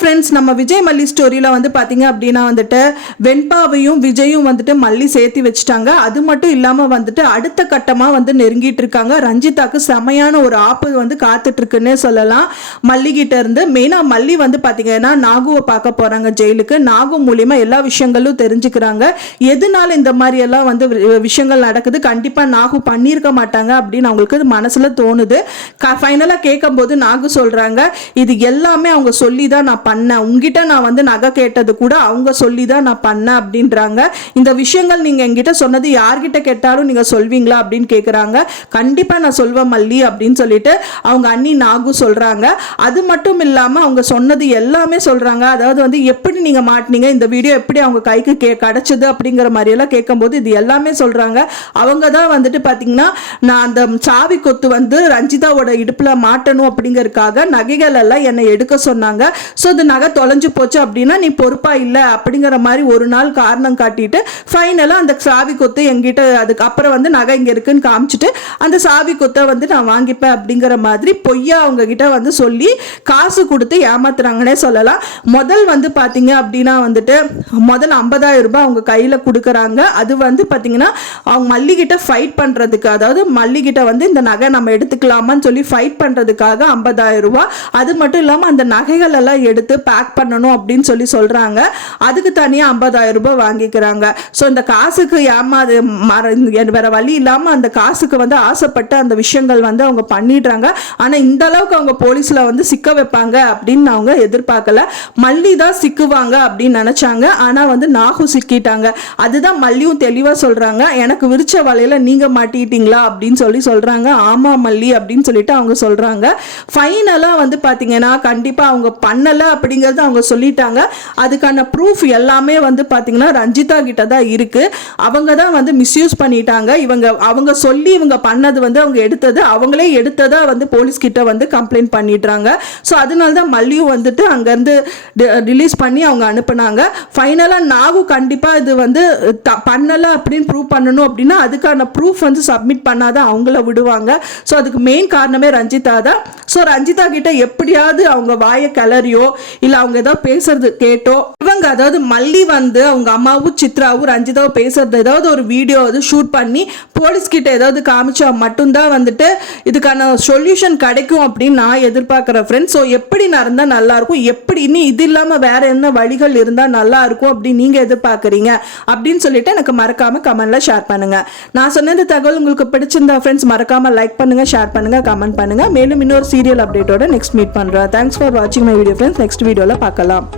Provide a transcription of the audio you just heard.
Friends, நம்ம விஜய் மல்லி ஸ்டோரியில் வந்து பார்த்தீங்க அப்படின்னா வந்துட்டு வெண்பாவையும் விஜயும் வந்துட்டு மல்லி சேர்த்து வச்சுட்டாங்க. அது மட்டும் இல்லாமல் வந்துட்டு அடுத்த கட்டமாக வந்து நெருங்கிட்டு இருக்காங்க. ரஞ்சிதாக்கு செமையான ஒரு ஆப்பு வந்து காத்துட்டு இருக்குன்னே சொல்லலாம். மல்லிகிட்ட இருந்து மெயினாக மல்லி வந்து பார்த்தீங்கன்னா நாகுவை பார்க்க போகிறாங்க ஜெயிலுக்கு. நாகு மூலியமாக எல்லா விஷயங்களும் தெரிஞ்சுக்கிறாங்க. எதனால இந்த மாதிரி எல்லாம் வந்து விஷயங்கள் நடக்குது, கண்டிப்பாக நாகு பண்ணியிருக்க மாட்டாங்க அப்படின்னு அவங்களுக்கு மனசில் தோணுது. ஃபைனலாக கேட்கும்போது நாகு சொல்கிறாங்க, இது எல்லாமே அவங்க சொல்லி தான் நான் பண்ணேன், உங்ககிட்ட நான் வந்து நகை கேட்டது கூட அவங்க சொல்லி தான் நான் பண்ணேன் அப்படின்றாங்க. இந்த விஷயங்கள் நீங்கள் என்கிட்ட சொன்னது யார்கிட்ட கேட்டாலும் நீங்கள் சொல்வீங்களா அப்படின்னு கேட்குறாங்க. கண்டிப்பாக நான் சொல்வேன் மல்லி அப்படின்னு சொல்லிட்டு அவங்க அண்ணி நாகு சொல்கிறாங்க. அது மட்டும் இல்லாமல் அவங்க சொன்னது எல்லாமே சொல்கிறாங்க. அதாவது வந்து எப்படி நீங்கள் மாட்டினீங்க, இந்த வீடியோ எப்படி அவங்க கைக்கு கிடச்சிது அப்படிங்கிற மாதிரியெல்லாம் கேட்கும்போது இது எல்லாமே சொல்கிறாங்க. அவங்க தான் வந்துட்டு பார்த்தீங்கன்னா நான் அந்த சாவி கொத்து வந்து ரஞ்சிதாவோட இடுப்பில் மாட்டணும் அப்படிங்கிறதுக்காக நகைகள் எல்லாம் என்னை எடுக்க சொன்னாங்க. ஸோ இந்த நகை தொலைஞ்சு போச்சு அப்படின்னா நீ பொறுப்பா இல்லை அப்படிங்கிற மாதிரி ஒரு நாள் காரணம் காட்டிட்டு ஃபைனலாக அந்த சாவி கொத்து எங்கிட்ட அதுக்கப்புறம் வந்து நகை இங்கே இருக்குன்னு காமிச்சிட்டு அந்த சாவி கொத்தை வந்து நான் வாங்கிப்பேன் அப்படிங்கிற மாதிரி பொய்யா அவங்க கிட்ட வந்து சொல்லி காசு கொடுத்து ஏமாத்துறாங்கன்னே சொல்லலாம். முதல் வந்து பார்த்தீங்க அப்படின்னா வந்துட்டு முதல் 50,000 ரூபாய் அவங்க கையில் கொடுக்குறாங்க. அது வந்து பார்த்தீங்கன்னா அவங்க மல்லிகிட்ட ஃபைட் பண்ணுறதுக்கு, அதாவது மல்லிகிட்ட வந்து இந்த நகை நம்ம எடுத்துக்கலாமான்னு சொல்லி ஃபைட் பண்ணுறதுக்காக 50,000 ரூபாய். அது மட்டும் இல்லாமல் அந்த நகைகள் எல்லாம் எடுத்து பேக் பண்ணணும் அப்படின்னு சொல்லி சொல்கிறாங்க. அதுக்கு தனியாக 50,000 ரூபாய் வாங்கிக்கிறாங்க. ஸோ இந்த காசுக்கு வேற வழி இல்லாமல் அந்த காசுக்கு வந்து ஆசைப்பட்டு அந்த விஷயங்கள் வந்து அவங்க பண்ணிடுறாங்க. ஆனால் இந்த அளவுக்கு அவங்க போலீஸில் வந்து சிக்க வைப்பாங்க அப்படின்னு அவங்க எதிர்பார்க்கல. மல்லி தான் சிக்குவாங்க அப்படின்னு நினச்சாங்க. ஆனால் வந்து நாகு சிக்கிட்டாங்க. அதுதான் மல்லியும் தெளிவாக சொல்கிறாங்க, எனக்கு விரிச்ச வலையில் நீங்கள் மாட்டிட்டீங்களா அப்படின்னு சொல்லி சொல்கிறாங்க. ஆமாம் மல்லி அப்படின்னு சொல்லிட்டு அவங்க சொல்கிறாங்க. ஃபைனலாக வந்து பார்த்தீங்கன்னா கண்டிப்பாக அவங்க பண்ணலை அப்படிங்கிறது அவங்க சொல்லிட்டாங்க. அதுக்கான ப்ரூஃப் எல்லாமே வந்து பார்த்தீங்கன்னா ரஞ்சிதா கிட்ட தான் இருக்கு. அவங்க தான் வந்து மிஸ்யூஸ் பண்ணிட்டாங்க. அவங்க சொல்லி இவங்க பண்ணது வந்து அவங்க எடுத்தது, அவங்களே எடுத்ததா வந்து போலீஸ் கிட்ட வந்து கம்ப்ளைண்ட் பண்ணிடுறாங்க. ஸோ அதனால தான் மல்லியும் வந்துட்டு அங்கேருந்து ரிலீஸ் பண்ணி அவங்க அனுப்புனாங்க. ஃபைனலாக நாகு கண்டிப்பாக இது வந்து பண்ணலை அப்படின்னு ப்ரூவ் பண்ணணும் அப்படின்னா அதுக்கான ப்ரூஃப் வந்து சப்மிட் பண்ணாதான் அவங்கள விடுவாங்க. ஸோ அதுக்கு மெயின் காரணமே ரஞ்சிதா தான். ஸோ ரஞ்சிதா கிட்ட எப்படியாவது அவங்க வாயை கிளறியோ இல்லை அவங்க ஏதாவது பேசுறது கேட்டோ இவங்க, அதாவது மல்லி வந்து அவங்க அம்மாவும் சித்ராவும் ரஞ்சிதாவும் பேசுறது ஏதாவது ஒரு வீடியோ வந்து ஷூட் பண்ணி போலீஸ் கிட்ட ஏதாவது காமிச்சா மட்டும்தான் வந்துட்டு இதுக்கான சொல்யூஷன் கிடைக்கும் அப்படின்னு நான் எதிர்பார்க்குறேன் ஃப்ரெண்ட்ஸ். ஸோ எப்படி நடந்தால் நல்லா இருக்கும், எப்படி இனி இது இல்லாமல் வேற என்ன வழிகள் இருந்தால் நல்லா இருக்கும் அப்படின்னு நீங்கள் எதிர்பார்க்குறீங்க அப்படின்னு சொல்லிட்டு எனக்கு மறக்காம கமெண்ட்ல ஷேர் பண்ணுங்க. நான் சொன்ன இந்த தகவல் உங்களுக்கு பிடிச்சிருந்தா ஃப்ரெண்ட்ஸ் மறக்காம லைக் பண்ணுங்க, ஷேர் பண்ணுங்க, கமெண்ட் பண்ணுங்க. மேலும் இன்னொரு சீரியல் அப்டேட்டோட நெக்ஸ்ட் மீட் பண்றேன். தேங்க்ஸ் ஃபார் வாட்சிங் மை வீடியோ ஃப்ரெண்ட்ஸ். நெக்ஸ்ட் வீடியோல பார்க்கலாம்.